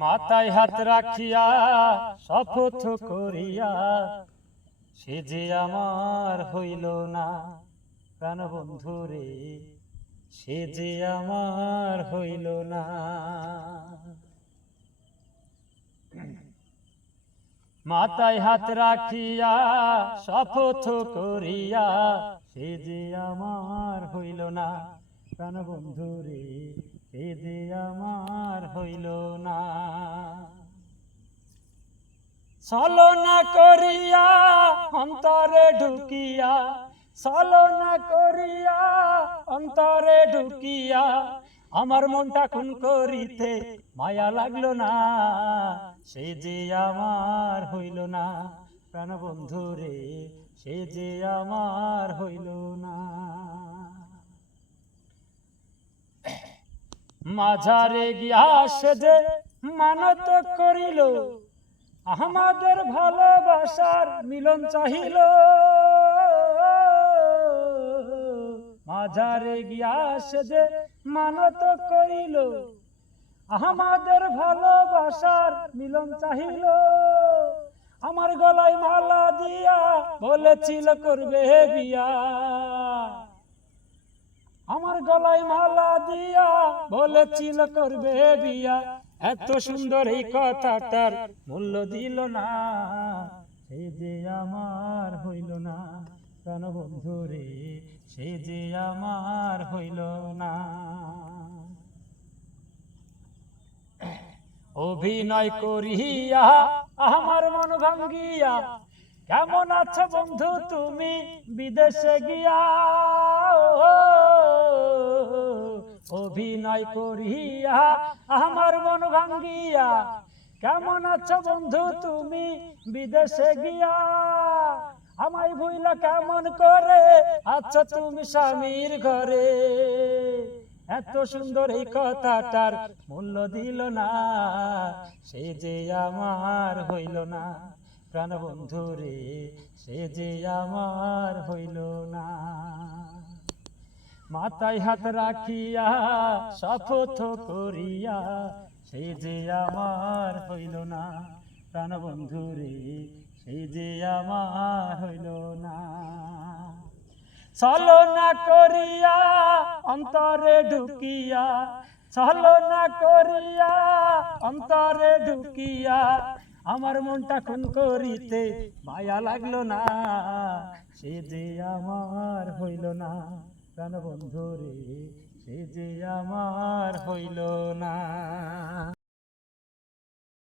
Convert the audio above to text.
মাথায় হাত রাখিয়া শপথ করিয়া সে যে আমার হইল না। প্রাণ বন্ধু রে, সে যে আমার হইল না। মাথায় হাত রাখিয়া শপথ করিয়া সে যে আমার হইল না। প্রাণ বন্ধু রে, সে যে আমার হইল না। ছলনা করিয়া অন্তরে ঢুকিয়া, ছলনা করিয়া অন্তরে ঢুকিয়া আমার মনটা খুন করিতে মায়া লাগলো না। সে যে আমার হইল না। প্রাণ বন্ধু রে, সে যে আমার হইল না। মাঝারে গিয়া সে যে মানত করিল, আমাদের ভালোবাসার মিলন চাহিল। মাঝারে গিয়া সে যে মানত করিল, আমাদের ভালোবাসার মিলন চাহিল। আমার গলায় মালা দিয়া বলেছিল করবে বিয়া, আমার গলায় মালা দিয়া বলেছিল করবে বিয়া। এত সুন্দর এই কথাটার মূল্য দিল না। সে যে আমার হইল না। প্রাণ বন্ধু রে, সে যে আমার হইল না। অভিনয় করিয়া আমার মন ভাঙ্গিয়া, কেমন আছো বন্ধু তুমি বিদেশে গিয়া। অভিনয় করিয়া আমার মন ভাঙ্গিয়া, কেমন আছো বন্ধু তুমি বিদেশে গিয়া। আমায় ভুইলা কেমন করে আছো তুমি স্বামীর ঘরে। এত সুন্দর এই কথাটার মূল্য দিল না। সে যে আমার হইল না। প্রাণ বন্ধু রে, সে যে আমার হইল না। মাথায় হাত রাখিয়া শপথ করিয়া সে যে আমার হইল না। প্রাণ বন্ধু রে, সে যে আমার হইল না। ছলনা করিয়া অন্তরে ঢুকিয়া, ছলনা করিয়া অন্তরে ঢুকিয়া আমার মনটা খুন করিতে মায়া লাগলো না। সে যে আমার হইল না। প্রাণ বন্ধু রে, সে যে আমার হইল না।